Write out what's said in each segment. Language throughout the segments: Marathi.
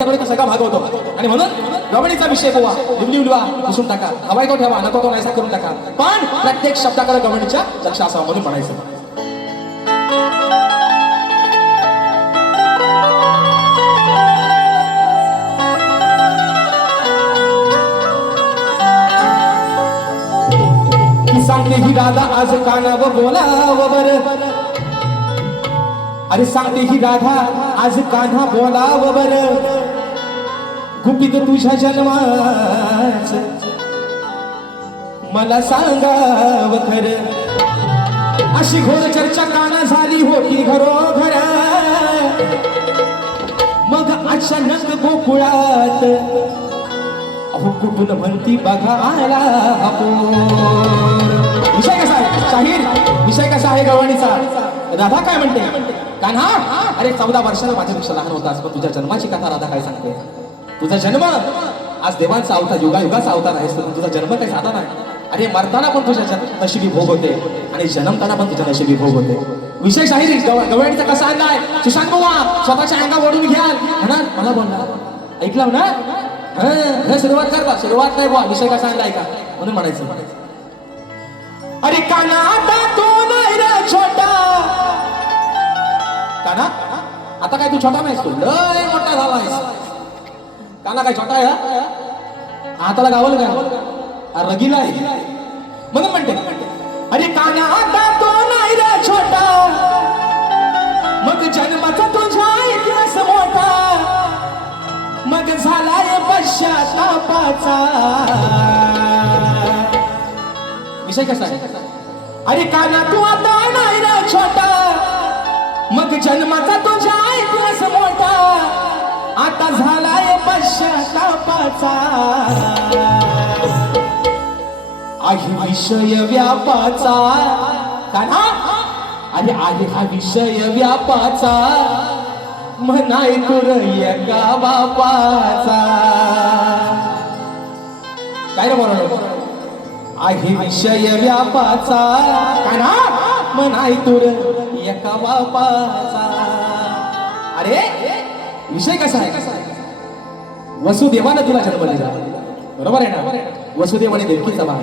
सगळा भाग होतो आणि म्हणून गवळीचा विषय बोवा लिवलिवलवा पुसून टाका, हवाय तो ठेवा, नको तो नाहीसा करून टाका, पण प्रत्येक शब्दाकडे गवळीच्या लक्ष असावं म्हणून म्हणायचं. सांगते ही राधा आज कानावर बोलावं बर, अरे सांगते ही राधा आज कान्हा बोलावं बर, गुपित तुझ्या जन्माच मला सांगाव खरं. अशी घोर चर्चा काना झाली होती घरोघर, मग अचानक गोकुळात अहो कुठून म्हणती बघा आला अपोर. विषय कसा आहे शाहीर, विषय कसा आहे गवळणीचा. राधा काय म्हणते, कान्हा अरे 14 वर्षाला माझ्यापेक्षा लहान होतास, पण तुझ्या जन्माची कथा राधा काय सांगते. तुझा जन्म आज देवांचा अवतार, युगायुगाचा अवतार आहेस, पण तुझा जन्म काही साधा नाही. अरे मरताना पण तुझ्या नशिबी भोग होते आणि जन्मताना पण तुझ्या नशिबी भोग होते. विषय शाहीर गवळणीचा कसा आणलाय. सुशांत बुवा स्वतःच्या अंगा ओढून घ्याल म्हणा, मला बोलणार ऐकलं ना. सुरुवात कर बा, सुरुवात नाही बुवा, विषय कसा आणलाय का म्हणून म्हणायचं. अरे काना आता तू नाही रे छोटा, काना आता काय तू छोटा नाहीस, तू लय मोठा झालायस. काना काय छोटा आहे, हाताला गावल काय रगीला आहे म्हणून म्हणते. अरे काना आता तो नाही रे छोटा, मग जन्माचा तुझा इतिहास मोठा, मग झालाय पश्चातापाचा. विषय कसा आहे. अरे काना तू आता नाही रे छोटा, मग जन्माचा तुझा इतिहास मोठा, आता झालाय पश्चातापाचा. आहे विषय व्यापाचा, कान्हा अरे आहे हा विषय व्यापाचा, म्हणाय तुर एका बापाचा. काय रे बरोबर आहे विषय व्यापाचा, कान्हा म्हणाय तुर एका बापाचा. अरे विषय कसा आहे. वसुदेवानं तुला जन्म दिला, बरोबर आहे ना. वसुदेवाने देवकीचा बाळ,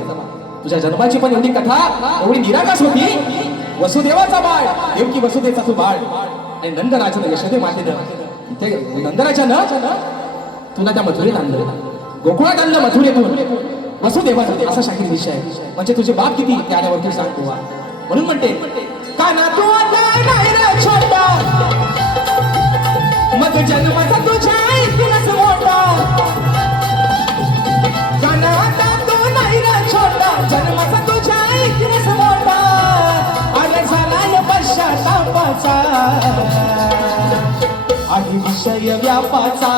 तुझ्या जन्माची पण एवढी कथा एवढी निरागस होती. वसुदेवाचा बाळ, देवकी वसुदेवाचा तू बाळ, आणि नंदराजानं यशोदे मातेनं इथे नंदराजानं तुला त्या मथुरेत आणलं, गोकुळात आणलं मथुरेतून. वसुदेवाचा असा शाहीर विषय आहे. म्हणजे तुझे बाप किती त्यावरती सांगतो. म्हणून म्हणते काना तू आता नाही रे छोटा, मग जन्माचा तुझ्या इतिहास मोठा. काना आता तू नाही रे छोटा, जन्माचा तुझ्या इतिहास मोठा, अरे झालाय पश्चातापाचा. आहे विषय व्यापाचा,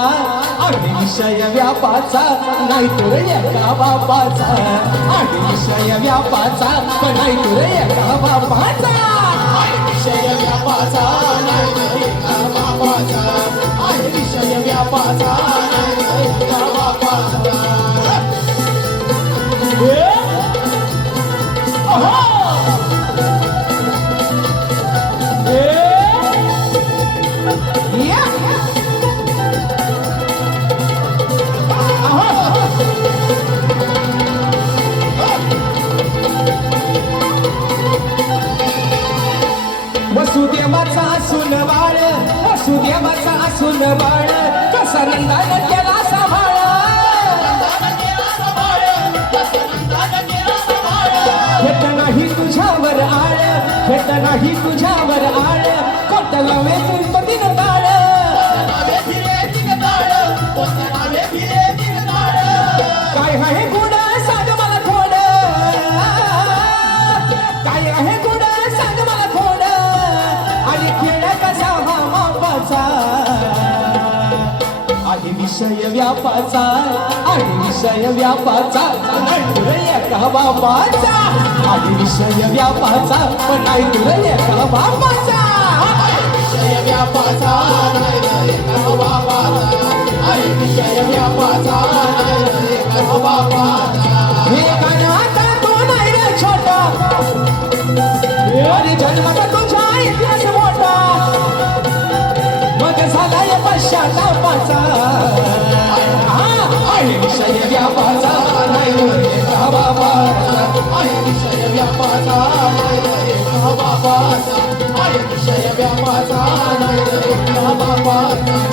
आहे विषय व्यापाचा, नाही तुर एका बापाचा. आहे विषय व्यापाचा, नाही तुर एका बापाचा. आहे विषय व्यापाचा, नाही तुर एका बापाचा. आहे विषय व्यापाचा, नाही तुर एका बापाचा. वसुदेवाचा असून बाळ, वसुदेवाचा असून बाळ, कसा नंदानं केला सांभाळ. खेट नाही तुझ्यावर आळ, खेट नाही तुझ्यावर आळ, कोटला वेचून पतीन बाळ. काय आहे गुड सांग मला थोड, काय आहे गुड सांग मला थोड, आणि खेळ कसा हा मापाचा. आहे विषय व्यापाचा, आहे विषय व्यापाचा, नाही तुर एका बापाचा. आहे विषय व्यापाचा, पण नाही तुर एका बापाचा. आहे विषय व्यापाचा, नाही तुर एका बापाचा. आहे विषय व्यापाचा, नाही तुर एका बापाचा. हे काना आता तू नाही रे छोटा, अरे जन्माचा तुझा इतिहास मोठा, मग झालाय पश्चातापाचा आहे विषय व्यापाचा नाही रे बाबाचा आहे विषय व्यापाचा नाही रे बाबाचा आहे विषय व्यापाचा नाही रे बाबाचा